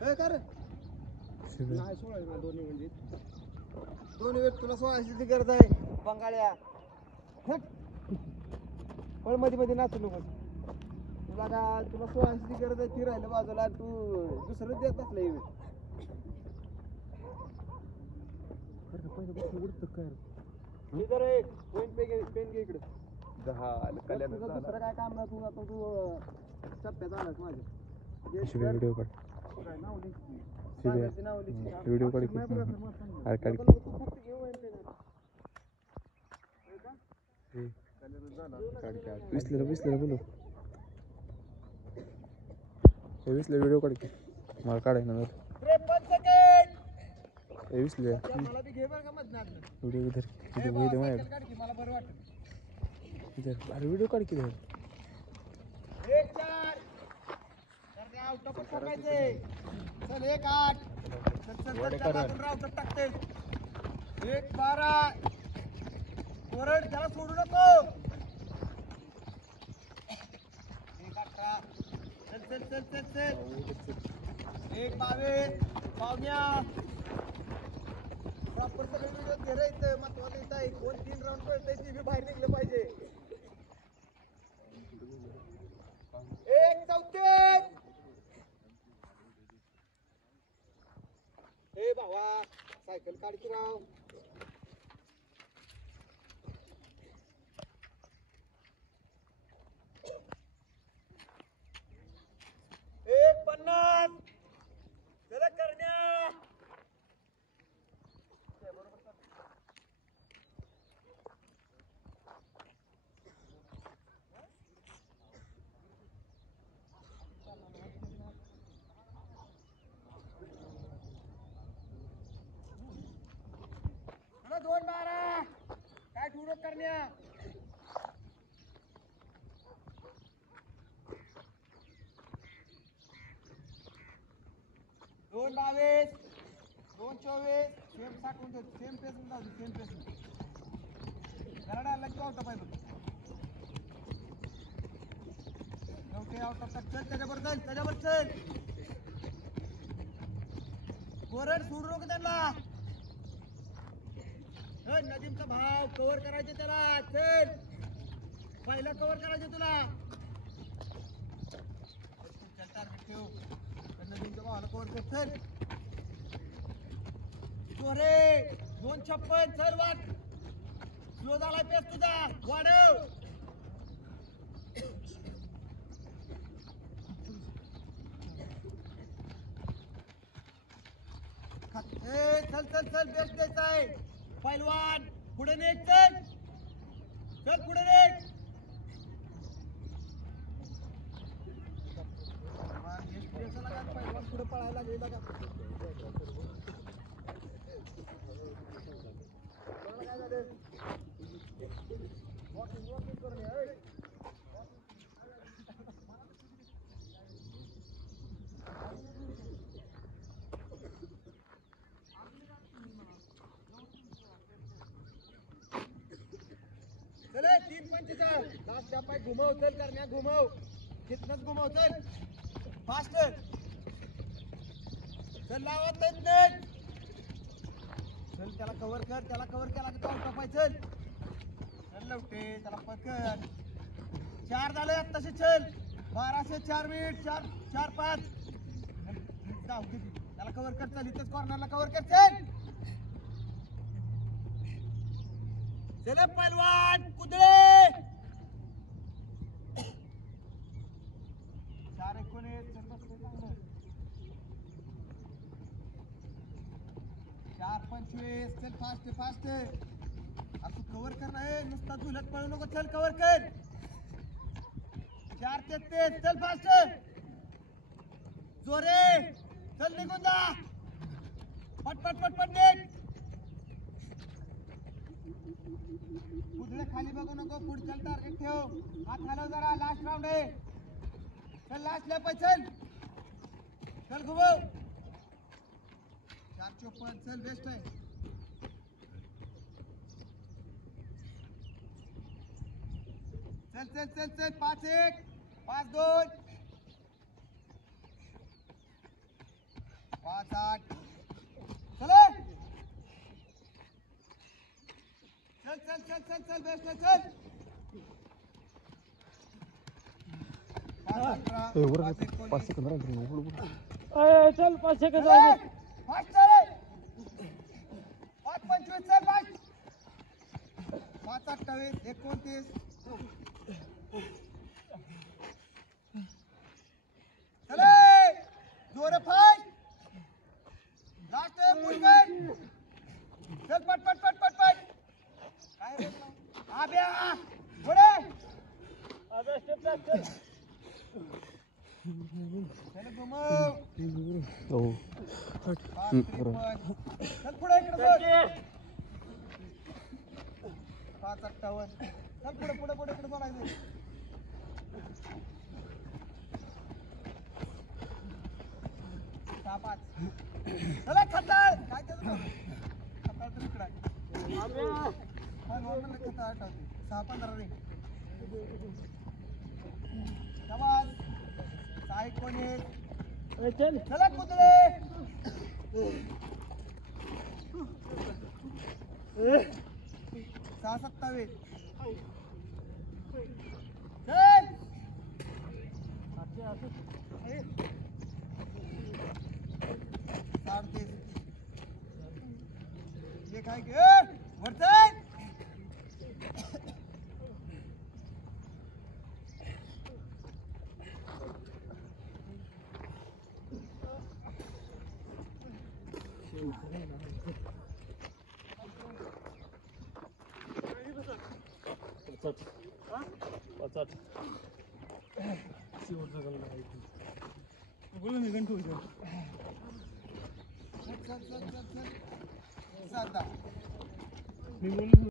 कर नाही 16 दोन्ही म्हणजे दोन्ही वेळ तुला 16ची गरज आहे बंगाळ्या पण मध्ये मध्ये नाचू नको तुला का तुला 16ची गरज आहे ती राहिलं बाजूला तू दुसरं देत असलं हे इधर आहे पेन घे इकडे दुसरं काय काम नाही तू आता तू टप्प्यात आलास माझ्या व्हिडिओ काढ व्हिडिओ काढ विसलेला बोलू विसले व्हिडिओ काढ की मला काढायला ना विसले व्हिडिओ इधर अरे व्हिडिओ काढ की चल 1-8 टाकते 1-12 कोरड त्याला सोडू नको 1-18 चल 1-22 पावण्या प्रॉपर सगळे व्हिडिओ घे रे इथं महत्वाचं इथं आहे 2-3 राऊंड पळतंय ती बी बाहेर निघलं पाहिजे 1-34 ए भावा सायकल काढ की राव 1-50 चला करण्या 2-12 काय ठुरो करण्या 2-22 2-24 सेम साठवून ठेव सेम पेस जाऊ दे सेम पेस घराडा आला की आउट पाहिजे नव्हते आउट चल त्याच्यावर चल कोरड सोडू नको त्यांना नदीमचा भाव कव्हर करायचे त्याला चल पहिला कव्हर करायचे तुला चल टार्गेट ठेव नदीमच्या भावाला कव्हर कर चल चोरे 2-56 चल वाट स्लो झाला पेस तुझा वाढव चल बेस्ट द्यायचा आहे पहिलवान पुढे नेक चल पुढे नेक पहिलवान पुढे पळायला गेला का काय झालं वॉकिंग करून चले 3-5 लास्ट पाय घुमव चल करण्या घुमव कितनच घुमव चल फास्ट चल लावत नाही चल त्याला कव्हर कर त्याला कव्हर केला की तो टपाय चल लवटे त्याला पकड 4 झाले आत्ताशी चल 12:04 मिनिट 4-5 जाऊ दे त्याला कव्हर कर चल इथेच कॉर्नरला कव्हर कर चल चले पहिलवान कुदळे 4-19 चल बसले चांगलं 4-25 चल फास्ट तू कव्हर कर नाही नुसता झुलत पळू नको चल कव्हर कर 4-33 चल फास्ट जोरे चल निघून जा पट निघ कुठले खाली बघू नको पुढच्या टार्गेट ठेव हात हलव जरा लास्ट राऊंड आहे चल लास्ट लॅप आहे चल घुमव 4-54 चल बेस्ट आहे चल 5-1 5-2 5 8 चला चल चल चल चल चल बेस्ट चल 5 18 5 सेकंद राहिले चल 5 सेकंद फास्ट चल 5 25 चल फास्ट 5 28 29 चले जोरे फास्ट लास्ट मुलगट चल पट पट पट पट पट काय रे आब्या पुढे स्टेप बॅक चल चल घुमव हो 5 53 चल पुढे इकडे बघ 5 58 चल पुढे पुढे पुढे इकडे बोलायचं 6 5 चला खताळ काय त्याचं खताळ तर इकडे आहे हा नॉर्मल खताळ आठवते 6 15 रे शाबास 6 19 चल चला कुदळे 6 27 चल 38 ये काय घे वरचल बोला मी घंटू चल चल चल चल चल साधा मी बोलू